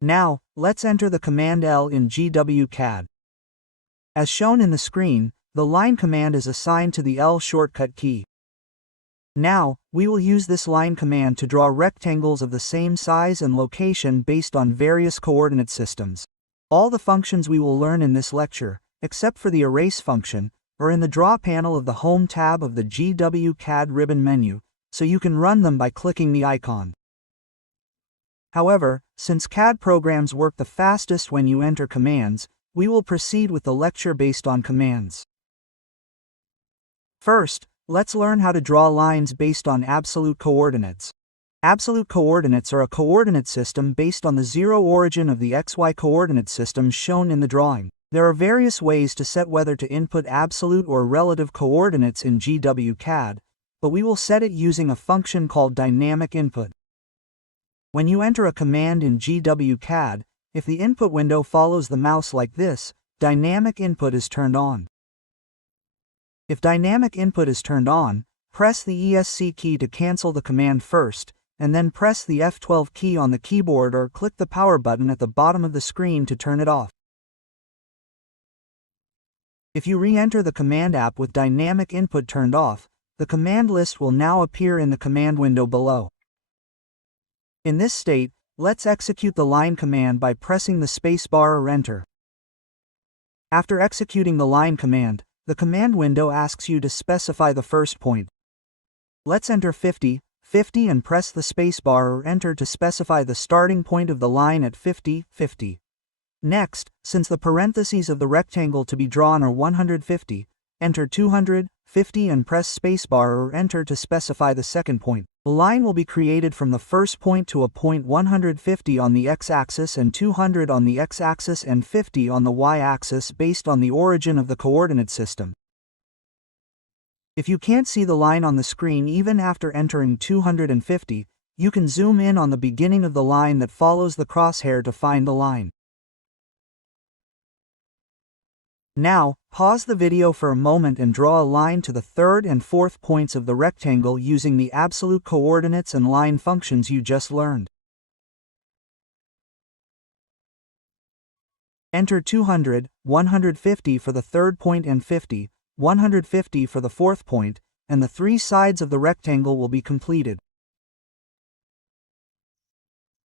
Now, let's enter the command L in Zwcad. As shown in the screen, the line command is assigned to the L shortcut key. Now, we will use this line command to draw rectangles of the same size and location based on various coordinate systems. All the functions we will learn in this lecture, except for the erase function, are in the Draw panel of the Home tab of the Zwcad ribbon menu, so you can run them by clicking the icon. However, since CAD programs work the fastest when you enter commands, we will proceed with the lecture based on commands. First, let's learn how to draw lines based on absolute coordinates. Absolute coordinates are a coordinate system based on the zero origin of the XY coordinate system shown in the drawing. There are various ways to set whether to input absolute or relative coordinates in Zwcad, but we will set it using a function called dynamic input. When you enter a command in Zwcad, if the input window follows the mouse like this, dynamic input is turned on. If dynamic input is turned on, press the ESC key to cancel the command first, and then press the F12 key on the keyboard or click the power button at the bottom of the screen to turn it off. If you re-enter the command app with dynamic input turned off, the command list will now appear in the command window below. In this state, let's execute the line command by pressing the spacebar or enter. After executing the line command, the command window asks you to specify the first point. Let's enter 50, 50 and press the spacebar or enter to specify the starting point of the line at 50, 50. Next, since the parentheses of the rectangle to be drawn are 150, enter 250 and press spacebar or enter to specify the second point. The line will be created from the first point to a point 150 on the x-axis and 200 on the x-axis and 50 on the y-axis based on the origin of the coordinate system. If you can't see the line on the screen even after entering 250, you can zoom in on the beginning of the line that follows the crosshair to find the line. Now, pause the video for a moment and draw a line to the third and fourth points of the rectangle using the absolute coordinates and line functions you just learned. Enter 200, 150 for the third point and 50, 150 for the fourth point, and the three sides of the rectangle will be completed.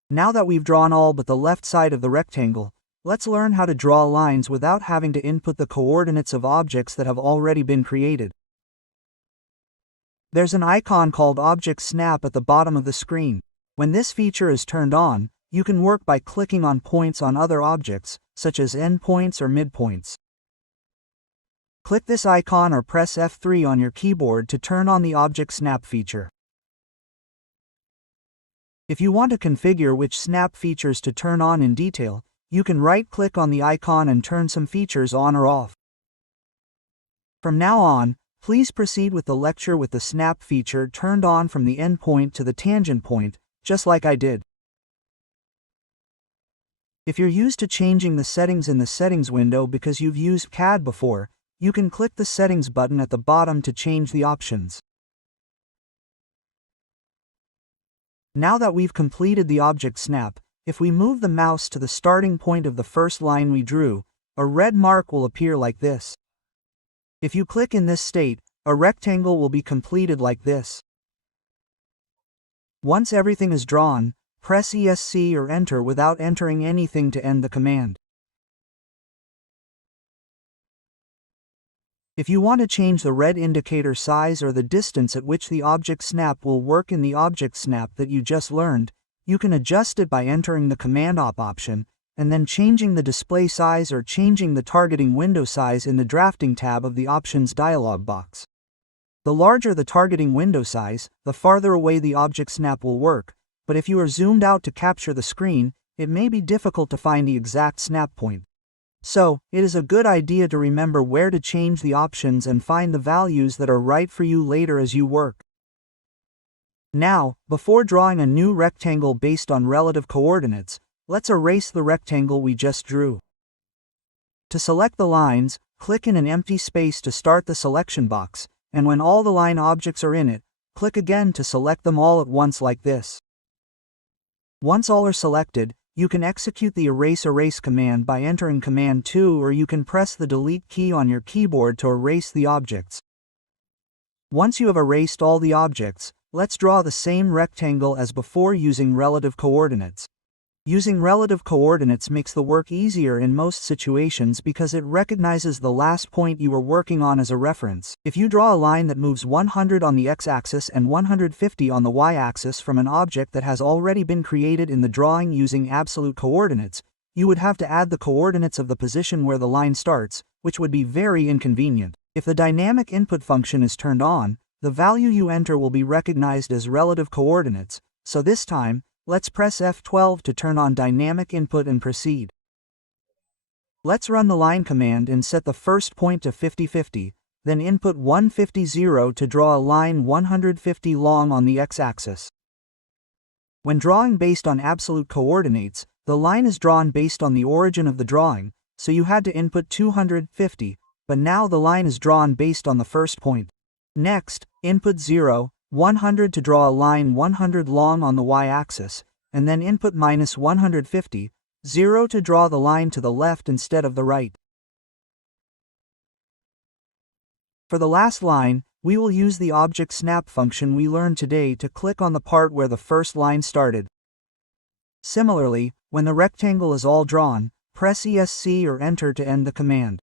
Now that we've drawn all but the left side of the rectangle, let's learn how to draw lines without having to input the coordinates of objects that have already been created. There's an icon called Object Snap at the bottom of the screen. When this feature is turned on, you can work by clicking on points on other objects, such as endpoints or midpoints. Click this icon or press F3 on your keyboard to turn on the Object Snap feature. If you want to configure which snap features to turn on in detail, you can right-click on the icon and turn some features on or off. From now on, please proceed with the lecture with the snap feature turned on from the endpoint to the tangent point, just like I did. If you're used to changing the settings in the settings window because you've used CAD before, you can click the settings button at the bottom to change the options. Now that we've completed the object snap, if we move the mouse to the starting point of the first line we drew, a red mark will appear like this. If you click in this state, a rectangle will be completed like this. Once everything is drawn, press ESC or enter without entering anything to end the command. If you want to change the red indicator size or the distance at which the object snap will work in the object snap that you just learned, you can adjust it by entering the Command Op option, and then changing the display size or changing the targeting window size in the Drafting tab of the Options dialog box. The larger the targeting window size, the farther away the object snap will work, but if you are zoomed out to capture the screen, it may be difficult to find the exact snap point. So, it is a good idea to remember where to change the options and find the values that are right for you later as you work. Now, before drawing a new rectangle based on relative coordinates, let's erase the rectangle we just drew. To select the lines, click in an empty space to start the selection box, and when all the line objects are in it, click again to select them all at once like this. Once all are selected, You can execute the erase command by entering command 2, or you can press the delete key on your keyboard to erase the objects. Once you have erased all the objects, let's draw the same rectangle as before using relative coordinates. Using relative coordinates makes the work easier in most situations because it recognizes the last point you were working on as a reference. If you draw a line that moves 100 on the x-axis and 150 on the y-axis from an object that has already been created in the drawing using absolute coordinates, you would have to add the coordinates of the position where the line starts, which would be very inconvenient. If the dynamic input function is turned on, the value you enter will be recognized as relative coordinates, so this time, let's press F12 to turn on dynamic input and proceed. Let's run the line command and set the first point to 50-50, then input 150 to draw a line 150 long on the x-axis. When drawing based on absolute coordinates, the line is drawn based on the origin of the drawing, so you had to input 250, but now the line is drawn based on the first point. Next, input 100 to draw a line 100 long on the y-axis, and then input -150, 0 to draw the line to the left instead of the right. For the last line, we will use the object snap function we learned today to click on the part where the first line started. Similarly, when the rectangle is all drawn, press ESC or Enter to end the command.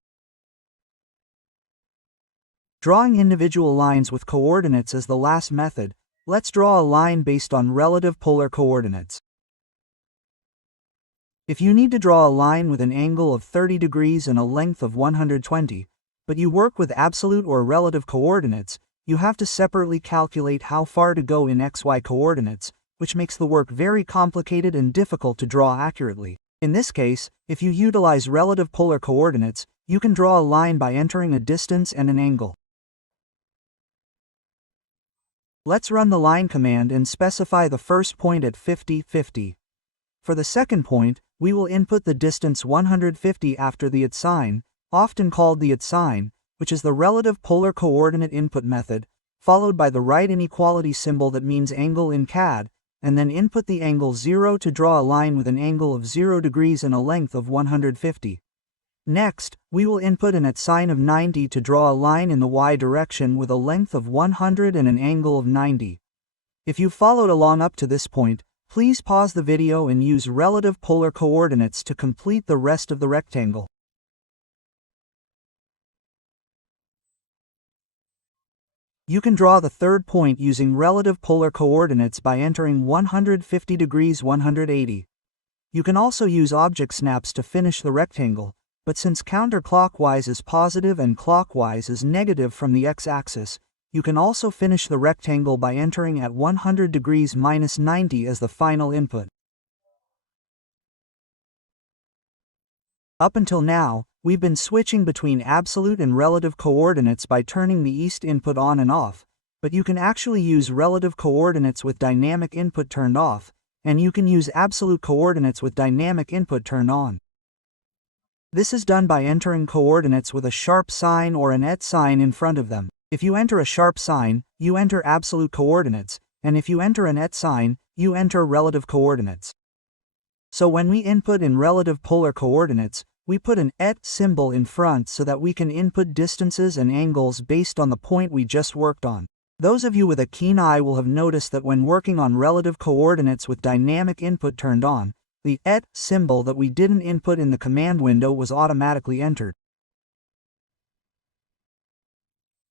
Drawing individual lines with coordinates as the last method, let's draw a line based on relative polar coordinates. If you need to draw a line with an angle of 30 degrees and a length of 120, but you work with absolute or relative coordinates, you have to separately calculate how far to go in XY coordinates, which makes the work very complicated and difficult to draw accurately. In this case, if you utilize relative polar coordinates, you can draw a line by entering a distance and an angle. Let's run the line command and specify the first point at 50-50. For the second point, we will input the distance 150 after the @ sign, often called the @ sign, which is the relative polar coordinate input method, followed by the right inequality symbol that means angle in CAD, and then input the angle 0 to draw a line with an angle of 0 degrees and a length of 150. Next, we will input an @ sign of 90 to draw a line in the y direction with a length of 100 and an angle of 90. If you followed along up to this point, please pause the video and use relative polar coordinates to complete the rest of the rectangle. You can draw the third point using relative polar coordinates by entering 150 degrees 180. You can also use object snaps to finish the rectangle, but since counterclockwise is positive and clockwise is negative from the x-axis, you can also finish the rectangle by entering at 100 degrees -90 as the final input. Up until now, we've been switching between absolute and relative coordinates by turning the east input on and off, but you can actually use relative coordinates with dynamic input turned off, and you can use absolute coordinates with dynamic input turned on. This is done by entering coordinates with a sharp sign or an @ sign in front of them. If you enter a sharp sign, you enter absolute coordinates, and if you enter an @ sign, you enter relative coordinates. So when we input in relative polar coordinates, we put an @ symbol in front so that we can input distances and angles based on the point we just worked on. Those of you with a keen eye will have noticed that when working on relative coordinates with dynamic input turned on, the @ symbol that we didn't input in the command window was automatically entered.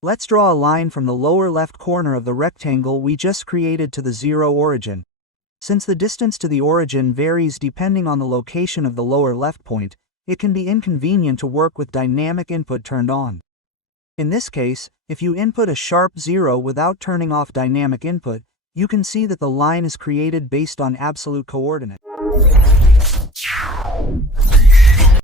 Let's draw a line from the lower left corner of the rectangle we just created to the 0 origin. Since the distance to the origin varies depending on the location of the lower left point, it can be inconvenient to work with dynamic input turned on. In this case, if you input a sharp 0 without turning off dynamic input, you can see that the line is created based on absolute coordinate.